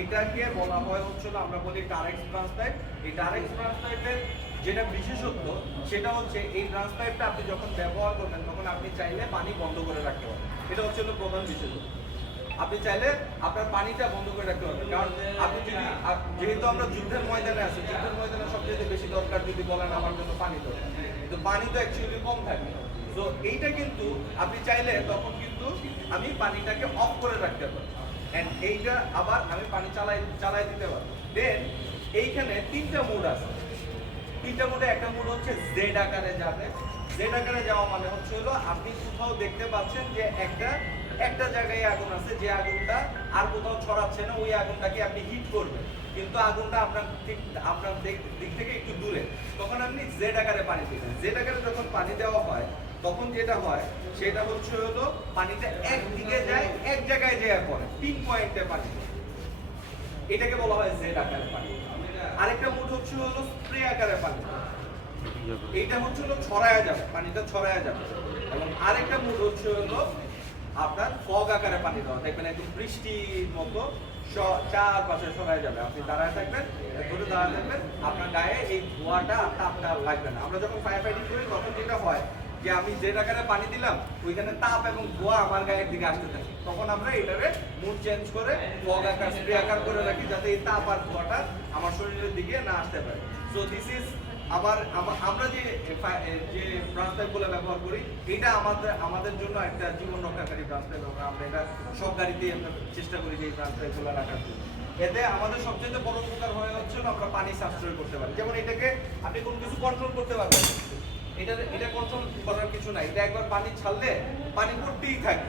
এটাকে বলা হয় হচ্ছিল আমরা বলি ডাইরেক্ট ব্রাঞ্চ পাইপ। এই ডাইরেক্ট ব্রাঞ্চ পাইপের যেটা বিশেষত্ব সেটা হচ্ছে এই ব্রাঞ্চ পাইপটা আপনি যখন ব্যবহার করবেন তখন আপনি চাইলে পানি বন্ধ করে রাখতে পারবেন। এটা হচ্ছে প্রধান বিশেষত্ব। আপনি চাইলে আপনার পানিটা বন্ধ করে রাখতে পারবেন, কারণ আপনি যদি যেহেতু আমরা যুদ্ধের ময়দানে আছি, যুদ্ধের ময়দানে সবচেয়ে বেশি দরকার যদি বলেন আমার জন্য পানি দরকার, তো পানি তো অ্যাকচুয়ালি কম থাকে। তো এইটা কিন্তু আপনি চাইলে তখন কিন্তু আমি পানিটাকে অফ করে রাখতে পারি, এন্ড এইটা আবার আমি পানি চালাই দিতে পারি। দেন এইখানে তিনটা মোড আছে। তিনটা মোডে একটা মোড হচ্ছে জেড আকারে যাবে। জেড আকারে যাওয়া মানে হচ্ছে হলো আপনি কোথাও দেখতে পাচ্ছেন যে একটা জায়গায় আগুন আছে, যে আগুনটা আর কোথাও ছড়াচ্ছে না, ওই আগুনটাকে আপনি হিট করবেন, কিন্তু আগুনটা আপনার দিক থেকে একটু দূরে, তখন আপনি জেড আকারে পানি দিবেন। জেড আকারে যখন পানি দেওয়া হয় তখন যেটা হয় সেটা হচ্ছে হলো পানিটা একদিকে যায়, এক জায়গায় যায় পড়ে, পিন পয়েন্টে পানি, এটাকে বলা হয় জেড আকারে পানি। আরেকটা মোড হচ্ছে হলো স্প্রে আকারে পানি, এইটা হচ্ছে হলো ছড়ায়া যাবে, পানিটা ছড়ায়া যাবে। এবং আরেকটা মোড হচ্ছে হলো আপনার ফগ আকারে পানি দেওয়া, দেখবেন একদম বৃষ্টির মতো চারপাশে ছড়ায় যাবে, আপনি দাঁড়ায় থাকবেন, ধরে দাঁড়ায় থাকবেন, আপনার গায়ে এই ধোঁয়াটা তাপটা লাগবে না। আমরা যখন ফায়ার ফাইটিং করি তখন যেটা হয় যে আমি যে আকারে পানি দিলাম ওইখানে তাপ এবং ধোঁয়া আমার গায়ের দিকে আসতে থাকে, তখন আমরা এটারে মুড চেঞ্জ করে ফগ আকার স্প্রে আকার করে রাখি, যাতে এই তাপ আর ধোঁয়াটা আমার শরীরের দিকে না আসতে পারে। সো দিস ইজ আবার আমরা যে ব্রাঞ্চ পাইপগুলো ব্যবহার করি, এটা আমাদের জন্য একটা জীবন রক্ষাকারী ব্রাঞ্চ পাইপ। আমরা এটা সব গাড়িতেই আমরা চেষ্টা করি যে এই ব্রাঞ্চ পাইপগুলো রাখার জন্য। এতে আমাদের সবচেয়ে বড় উপকার হয়ে হচ্ছে আমরা পানি সাশ্রয় করতে পারি। যেমন এটাকে আপনি কোনো কিছু কন্ট্রোল করতে পারবেন, এটা কন্ট্রোল করার কিছু নাই, এটা একবার পানি ছাড়লে পানি পড়তেই থাকে,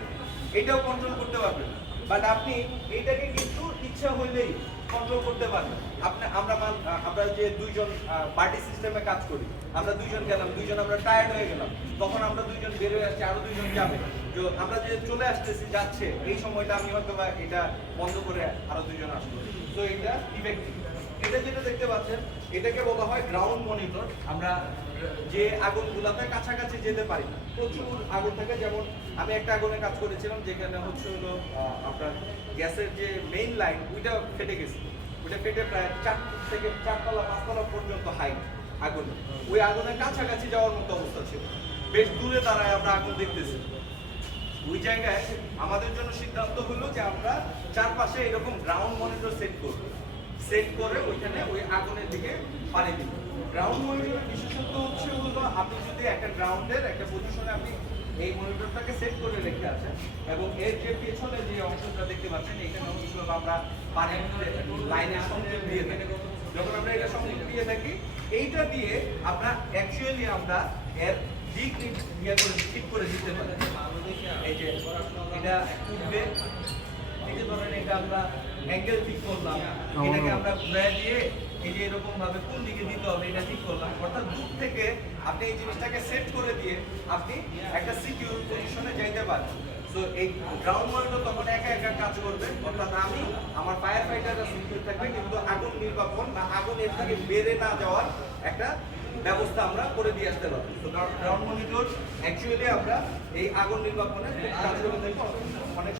এটাও কন্ট্রোল করতে পারবেন। বাট আপনি এটাকে কিন্তু ইচ্ছা হইলেই কন্ট্রোল করতে পারবেন। আমরা যে দুইজন পার্টি সিস্টেমে কাজ করি, আমরা দুইজন গেলাম, দুইজন আমরা টায়ার্ড হয়ে গেলাম, তখন আমরা দুইজন বের হয়ে আসছি, আরো দুইজন যাবে, আমরা যে চলে আসতেছি যাচ্ছে, এই সময়টা আমি হয়তো বা এটা বন্ধ করে আরো দুইজন আসবো। তো এটা ইফেক্টিভ। এটা যেটা দেখতে পাচ্ছেন এটাকে বলা হয় গ্রাউন্ড মনিটর। আমরা যে আগুনগুলাতে কাছাকাছি যেতে পারি না, প্রচুর আগুন থাকে। যেমন আমি একটা আগুনে কাজ করেছিলাম যেখানে হচ্ছে হলো আপনার গ্যাসের যে মেইন লাইন ওইটা ফেটে গেছে, ওইটা ফেটে প্রায় 4 থেকে 4তলা 5তলা পর্যন্ত হাইট আগুন। ওই আগুনের কাছাকাছি যাওয়ার মতো অবস্থা ছিল, বেশ দূরে দাঁড়ায় আমরা আগুন দেখতেছি। ওই জায়গায় আমাদের জন্য সিদ্ধান্ত হলো যে আমরা চারপাশে এরকম গ্রাউন্ড মনিটর সেট করে ওইখানে ওই আগুনের দিকে পানি দিব। গ্রাউন্ড মনিটরের বিশেষত্ব হচ্ছে হলো আপনি যদি একটা গ্রাউন্ডের একটা পজিশনে আপনি এই মনিটরটাকে সেট করে রেখে আছেন, এবং এর যে পেছনে যে অংশটা দেখতে পাচ্ছেন এখানে হচ্ছে আমরা পানির লাইনের সংযোগ দিয়ে থাকি। যখন আমরা এটা সংযোগ দিয়ে থাকি, এইটা দিয়ে আমরা অ্যাকচুয়ালি আমরা এর দিক ঠিক করে দিতে পারি। এই যে এটা উঠবে, এই যে ধরেন এটা আমরা অ্যাঙ্গেল ঠিক করলাম, এটাকে আমরা ঘুরে দিয়ে এই যে এরকম ভাবে কোন দিকে দিতে হবে এটা ঠিক করলাম। অর্থাৎ দূর থেকে আপনি এই জিনিসটাকে সেট করে দিয়ে আপনি একটা সিকিউর পজিশনে যাইতে পারেন। তো এই গ্রাউন্ড মনিটর তখন একা একা কাজ করবে, অর্থাৎ আমি আমার ফায়ার ফাইটাররা সিকিউর থাকবে, কিন্তু আগুন নির্বাপন বা আগুন এর থেকে বেড়ে না যাওয়ার একটা ব্যবস্থা আমরা করে দিয়ে আসতে পারবো। তো গ্রাউন্ড মনিটর অ্যাকচুয়ালি আমরা এই আগুন নির্বাপনে কাজ করে অনেক